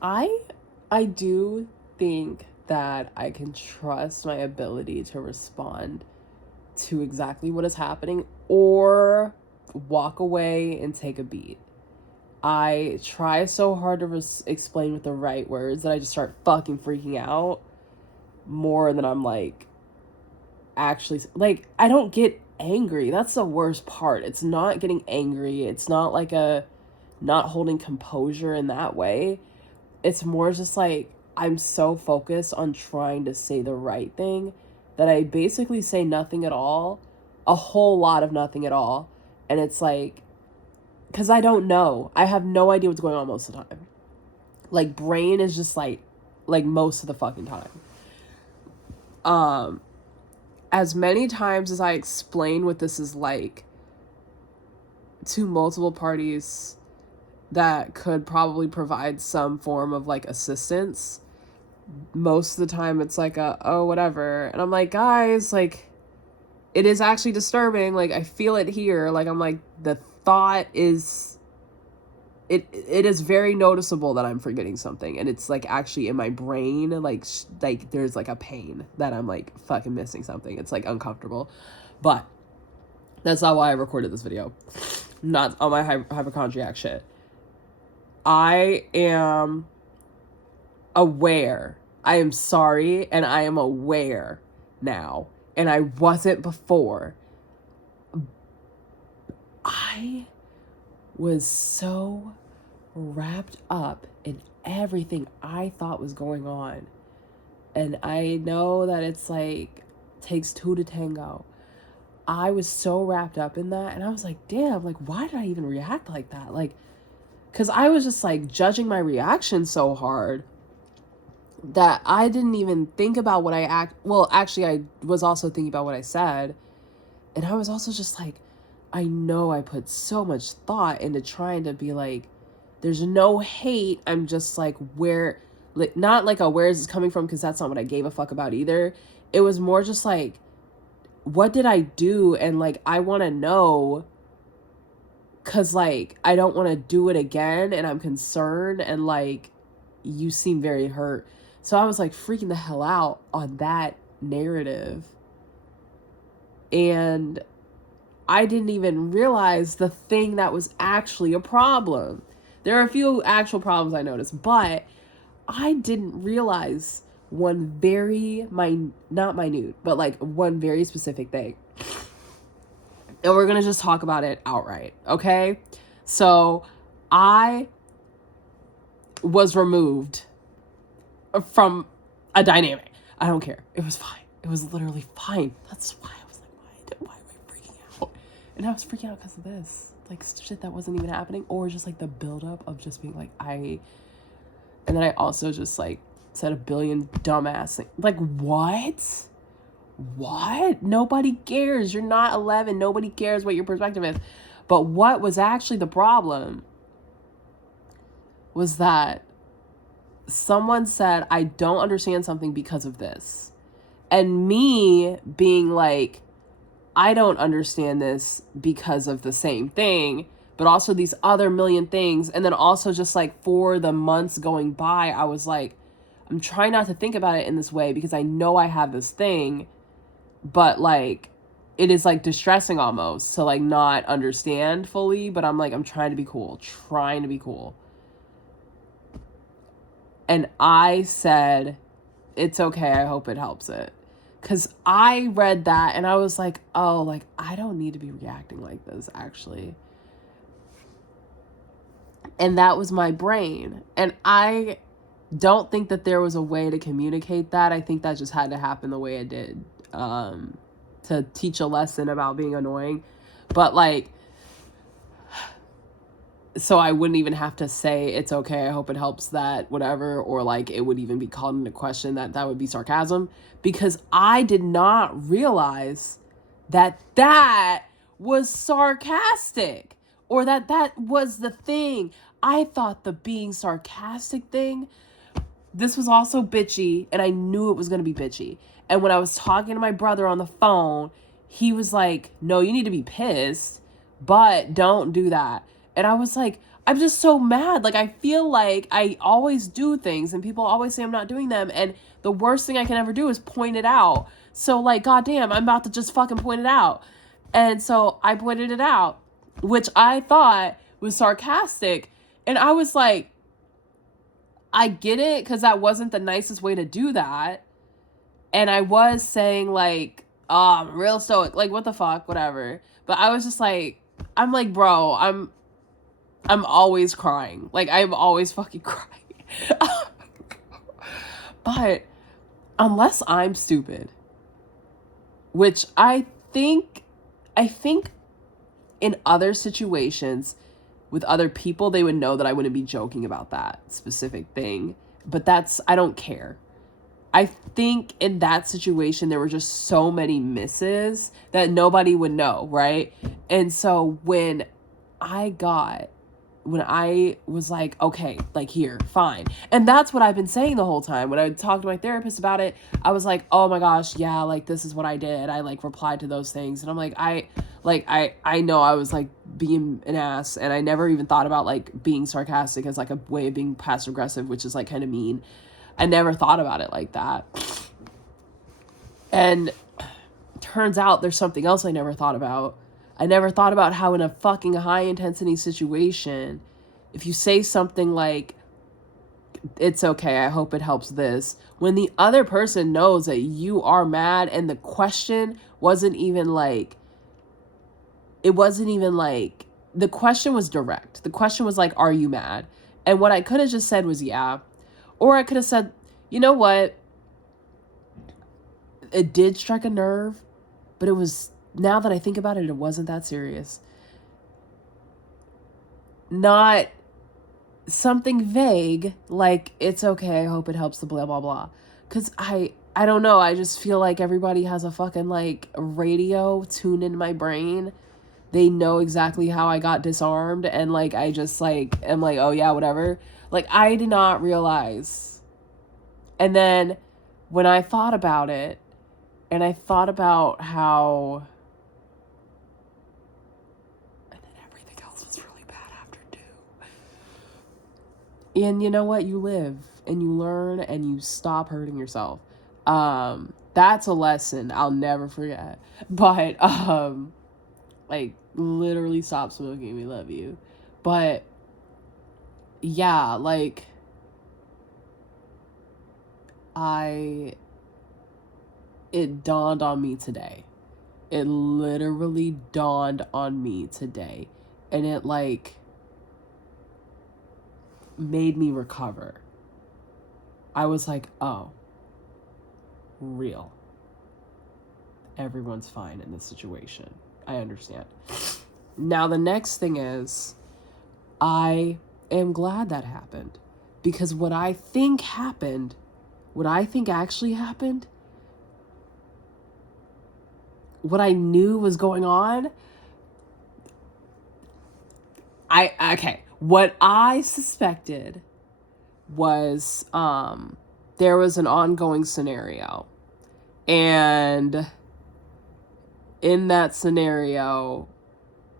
I I do think that I can trust my ability to respond to exactly what is happening or walk away and take a beat. I try so hard to explain with the right words that I just start fucking freaking out more than I'm like actually like I don't get angry. That's the worst part. It's not getting angry. It's not like a not holding composure in that way. It's more just like I'm so focused on trying to say the right thing that I basically say nothing at all, a whole lot of nothing at all. And it's like, because I don't know. I have no idea what's going on most of the time. Like, brain is just like most of the fucking time. Um, as many times as I explain what this is like to multiple parties that could probably provide some form of like assistance, most of the time it's like oh whatever, and I'm like, guys, like it is actually disturbing, like I feel it here, like I'm like the thought is it is very noticeable that I'm forgetting something, and it's like actually in my brain, like there's like a pain that I'm like fucking missing something. It's like uncomfortable, but that's not why I recorded this video. Not on my hypochondriac shit. I am aware. I am sorry, and I am aware now, and I wasn't before. I was so wrapped up in everything I thought was going on, and I know that it's like takes two to tango. I was so wrapped up in that, and I was like, damn, like why did I even react like that? Like, because I was just like judging my reaction so hard that I didn't even think about what actually I was also thinking about what I said, and I was also just like, I know I put so much thought into trying to be like, there's no hate, I'm just like, where, like, not like a where is this coming from, because that's not what I gave a fuck about either. It was more just like, what did I do? And like I want to know, because like I don't want to do it again, and I'm concerned, and like you seem very hurt. So I was like freaking the hell out on that narrative. And I didn't even realize the thing that was actually a problem. There are a few actual problems I noticed, but I didn't realize one very not minute, but like one very specific thing. And we're going to just talk about it outright, okay? So I was removed from a dynamic. I don't care. It was fine. It was literally fine. That's why I was like, why am I freaking out? And I was freaking out because of this. Like shit that wasn't even happening, or just like the buildup of just being like, and then I also just like said a billion dumbass things. Like, what? What? Nobody cares. You're not 11. Nobody cares what your perspective is. But what was actually the problem was that someone said, I don't understand something because of this. And me being like, I don't understand this because of the same thing, but also these other million things. And then also just like for the months going by, I was like, I'm trying not to think about it in this way because I know I have this thing, but like it is like distressing almost to like not understand fully. But I'm like, I'm trying to be cool. And I said, it's okay, I hope it helps it. Because I read that and I was like, oh, like, I don't need to be reacting like this, actually. And that was my brain. And I don't think that there was a way to communicate that. I think that just had to happen the way it did, to teach a lesson about being annoying. But like, so I wouldn't even have to say it's okay, I hope it helps that, whatever, or like it would even be called into question that would be sarcasm, because I did not realize that was sarcastic, or that was the thing. I thought the being sarcastic thing, this was also bitchy, and I knew it was going to be bitchy. And when I was talking to my brother on the phone, he was like, no, you need to be pissed, but don't do that. And I was like, I'm just so mad. Like, I feel like I always do things and people always say I'm not doing them. And the worst thing I can ever do is point it out. So, like, goddamn, I'm about to just fucking point it out. And so I pointed it out, which I thought was sarcastic. And I was like, I get it, because that wasn't the nicest way to do that. And I was saying, like, oh, I'm real stoic. Like, what the fuck? Whatever. But I was just like, I'm like, bro, I'm always crying. Like, I'm always fucking crying. But unless I'm stupid, which I think in other situations with other people, they would know that I wouldn't be joking about that specific thing. But I don't care. I think in that situation, there were just so many misses that nobody would know, right? And so when I was like, okay, like, here, fine. And that's what I've been saying the whole time. When I talked to my therapist about it, I was like, oh my gosh, yeah, like, this is what I did. I, like, replied to those things. And I'm like, I know I was, like, being an ass, and I never even thought about, like, being sarcastic as, like, a way of being passive aggressive, which is, like, kind of mean. I never thought about it like that. And turns out there's something else I never thought about. I never thought about how in a fucking high intensity situation, if you say something like, it's okay, I hope it helps this, when the other person knows that you are mad, and the question wasn't even like, the question was direct. The question was like, are you mad? And what I could have just said was, yeah. Or I could have said, you know what? It did strike a nerve, but it was, now that I think about it, it wasn't that serious. Not something vague like, it's okay, I hope it helps the blah, blah, blah. Because I don't know. I just feel like everybody has a fucking, like, radio tuned in my brain. They know exactly how I got disarmed. And, like, I just, like, am like, oh, yeah, whatever. Like, I did not realize. And then when I thought about it, and I thought about how, and then everything else was really bad after too. And you know what? You live and you learn and you stop hurting yourself. That's a lesson I'll never forget. But like, literally stop smoking. We love you. But yeah, like, it dawned on me today. It literally dawned on me today. And it, like, made me recover. I was like, oh, real. Everyone's fine in this situation. I understand. Now, the next thing is, I am glad that happened. Because what I think actually happened, what I knew was going on, what I suspected was, there was an ongoing scenario. And in that scenario,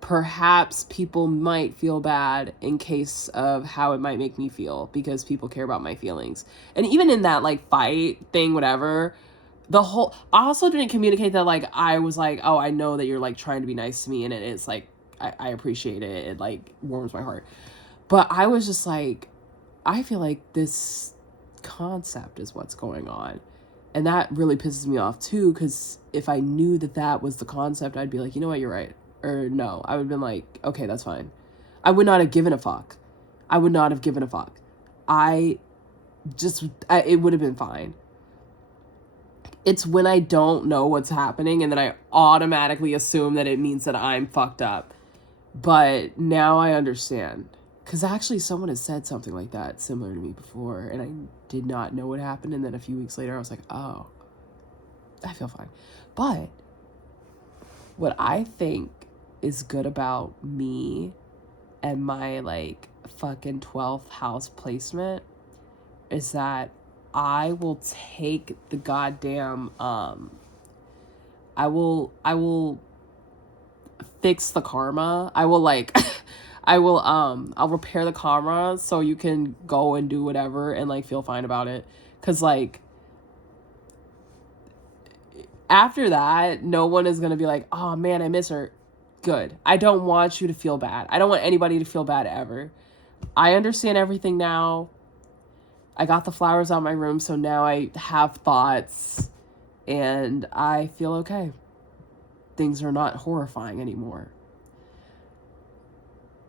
perhaps people might feel bad in case of how it might make me feel, because people care about my feelings. And even in that, like, fight thing, whatever, I also didn't communicate that, like, I was like, oh, I know that you're, like, trying to be nice to me, and it's like, I appreciate it. It, like, warms my heart. But I was just like, I feel like this concept is what's going on. And that really pisses me off too, because if I knew that was the concept, I'd be like, you know what, you're right. Or no, I would have been like, okay, that's fine. I would not have given a fuck. It would have been fine. It's when I don't know what's happening and then I automatically assume that it means that I'm fucked up. But now I understand. Because actually someone has said something like that similar to me before, and I did not know what happened. And then a few weeks later, I was like, oh, I feel fine. But what I think is good about me and my, like, fucking 12th house placement is that I will take the goddamn, I will fix the karma. I will, like, I will I'll repair the camera so you can go and do whatever and like feel fine about it. Cause like after that, no one is gonna be like, oh man, I miss her. Good. I don't want you to feel bad. I don't want anybody to feel bad ever. I understand everything now. I got the flowers out of my room, so now I have thoughts and I feel okay. Things are not horrifying anymore.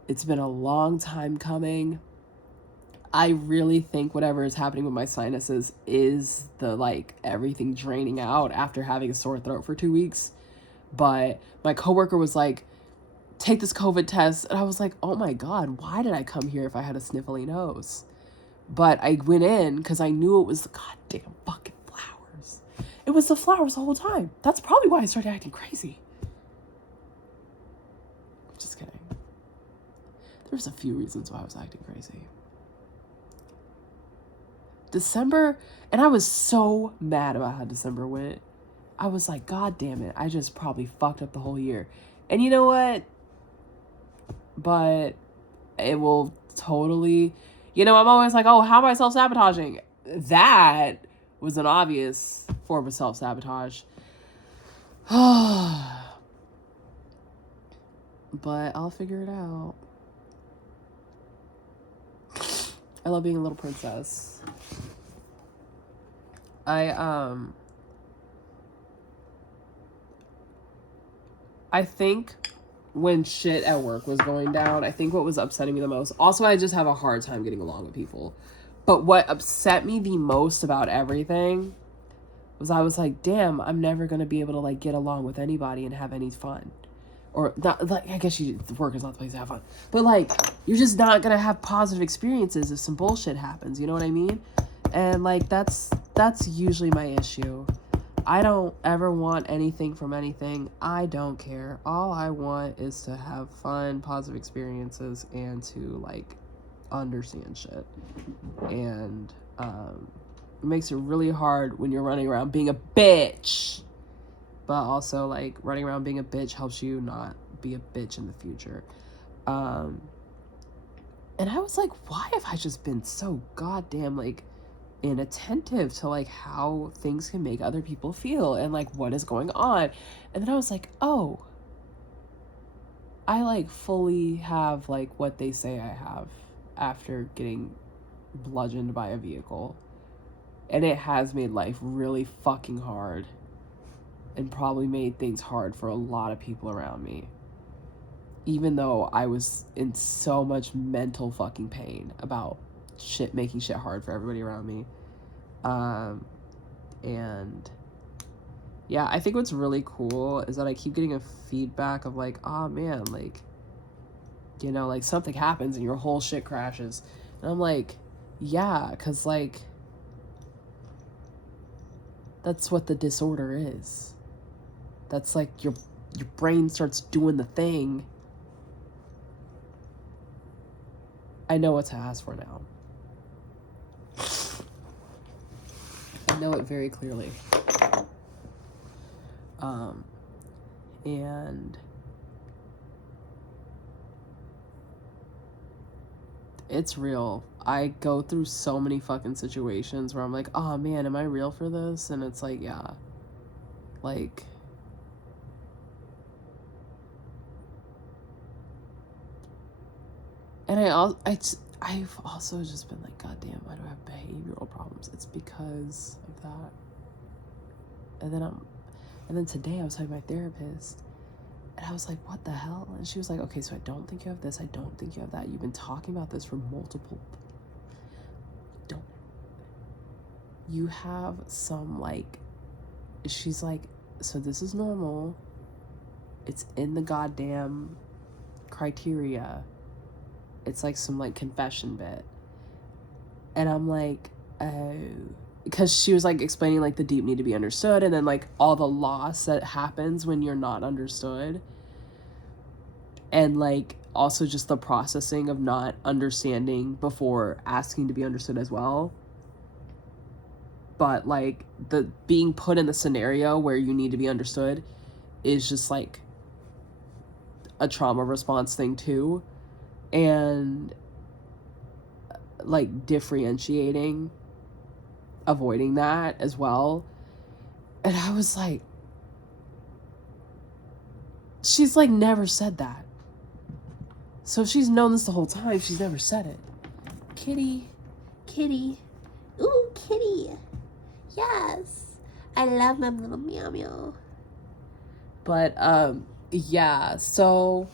It's been a long time coming. I really think whatever is happening with my sinuses is the like everything draining out after having a sore throat for 2 weeks. But my coworker was like, take this COVID test. And I was like, oh my God, why did I come here if I had a sniffly nose? But I went in because I knew it was the goddamn fucking flowers. It was the flowers the whole time. That's probably why I started acting crazy. Just kidding. There's a few reasons why I was acting crazy. December, and I was so mad about how December went. I was like, God damn it, I just probably fucked up the whole year. And you know what? But it will totally, I'm always like, oh, how am I self-sabotaging? That was an obvious form of self-sabotage. But I'll figure it out. I love being a little princess. I think when shit at work was going down, I think what was upsetting me the most, also I just have a hard time getting along with people, but what upset me the most about everything was I was like, damn, I'm never going to be able to like get along with anybody and have any fun. Or not, like, I guess work is not the place to have fun, but like, you're just not going to have positive experiences if some bullshit happens. You know what I mean? And like, that's usually my issue. I don't ever want anything from anything. I don't care. All I want is to have fun, positive experiences, and to like understand shit. And it makes it really hard when you're running around being a bitch. But also like running around being a bitch helps you not be a bitch in the future. And I was like, why have I just been so goddamn like inattentive to like how things can make other people feel and like what is going on? And then I was like, oh, I like fully have like what they say I have after getting bludgeoned by a vehicle, and it has made life really fucking hard and probably made things hard for a lot of people around me, even though I was in so much mental fucking pain about shit making shit hard for everybody around me. And yeah, I think what's really cool is that I keep getting a feedback of like, oh man, like, like something happens and your whole shit crashes. And I'm like, yeah, because like that's what the disorder is. That's like your brain starts doing the thing. I know what to ask for now. I know it very clearly. And it's real. I go through so many fucking situations where I'm like, oh man, am I real for this? And it's like, yeah. Like, and I've also just been like, God damn, why do I have behavioral problems? It's because of that. And then today I was talking to my therapist, and I was like, what the hell? And she was like, okay, so I don't think you have this. I don't think you have that. You've been talking about this for multiple. You have some like, she's like, so this is normal. It's in the goddamn criteria. It's like some like confession bit. And I'm like, oh, because she was like explaining like the deep need to be understood, and then like all the loss that happens when you're not understood, and like also just the processing of not understanding before asking to be understood as well. But like the being put in the scenario where you need to be understood is just like a trauma response thing too. and like differentiating, avoiding that as well. And I was like, she's like never said that. So she's known this the whole time. She's never said it. Kitty. Kitty. Ooh, kitty. Yes. I love my little meow meow. But, yeah. So,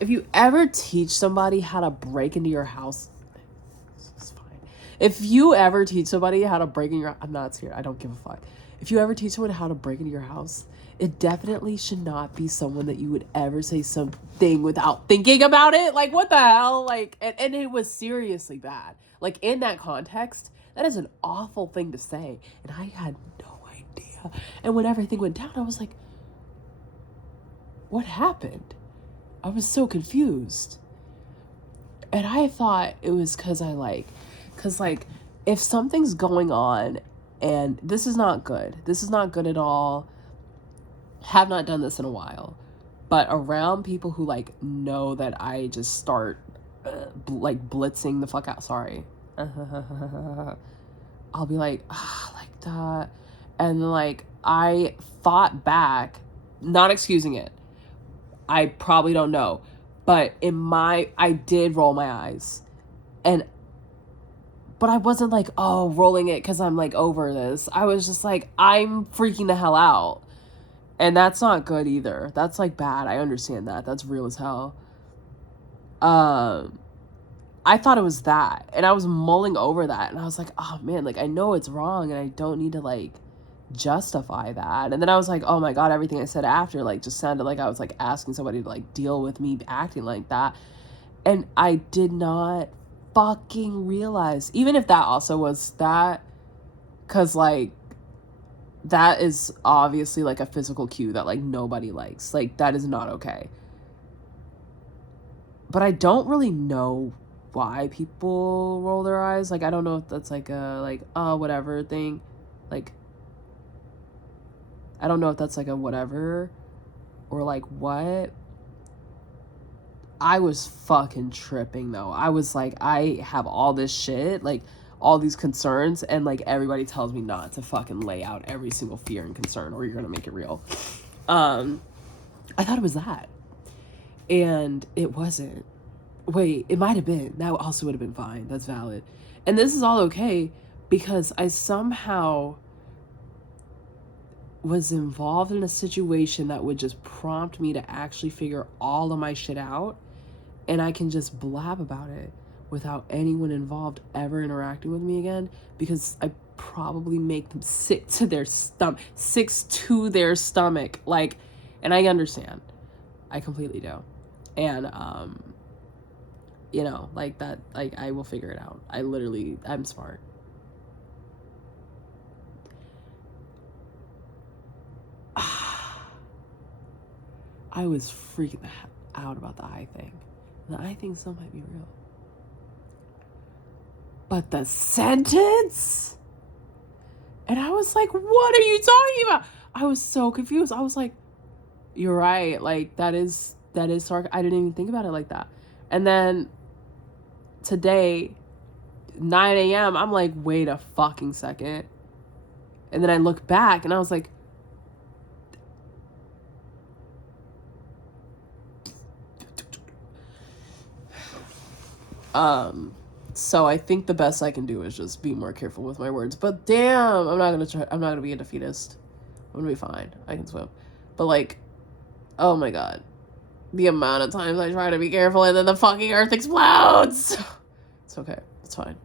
if you ever teach somebody how to break into your house, it's fine. If you ever teach somebody how to break in your, I'm not scared. I don't give a fuck. If you ever teach someone how to break into your house, it definitely should not be someone that you would ever say something without thinking about it. Like, what the hell? Like, and it was seriously bad. Like, in that context, that is an awful thing to say. And I had no idea. And when everything went down, I was like, what happened? I was so confused. And I thought it was because if something's going on, and this is not good. This is not good at all. Have not done this in a while. But around people who, like, know that I just start, like, blitzing the fuck out. Sorry. I'll be like, like that. And, like, I fought back, not excusing it. I probably don't know. But I did roll my eyes. But I wasn't like, oh, rolling it because I'm like over this. I was just like, I'm freaking the hell out. And that's not good either. That's like bad. I understand that. That's real as hell. I thought it was that. And I was mulling over that. And I was like, oh man, like I know it's wrong and I don't need to like justify that. And then I was like, oh my God, everything I said after like just sounded like I was like asking somebody to like deal with me acting like that. And I did not fucking realize, even if that also was that, because like that is obviously like a physical cue that like nobody likes. Like that is not okay. But I don't really know why people roll their eyes. Like I don't know if that's like a like whatever thing. Like I don't know if that's like a whatever or like what. I was fucking tripping though. I was like, I have all this shit, like all these concerns, and like everybody tells me not to fucking lay out every single fear and concern or you're gonna make it real. I thought it was that. And it wasn't. Wait, it might have been. That also would have been fine. That's valid. And this is all okay because I somehow was involved in a situation that would just prompt me to actually figure all of my shit out. And I can just blab about it without anyone involved ever interacting with me again because I probably make them sick to their stomach. Like, and I understand. I completely do. And, you know, like that, like I will figure it out. I'm smart. I was freaking out about the eye thing. The eye thing still might be real. But the sentence? And I was like, what are you talking about? I was so confused. I was like, you're right. Like, that is sarcasm. I didn't even think about it like that. And then today, 9 a.m., I'm like, wait a fucking second. And then I look back and I was like, so I think the best I can do is just be more careful with my words. But damn, I'm not gonna be a defeatist. I'm gonna be fine. I can swim. But like, oh my God. The amount of times I try to be careful and then the fucking earth explodes. It's okay. It's fine.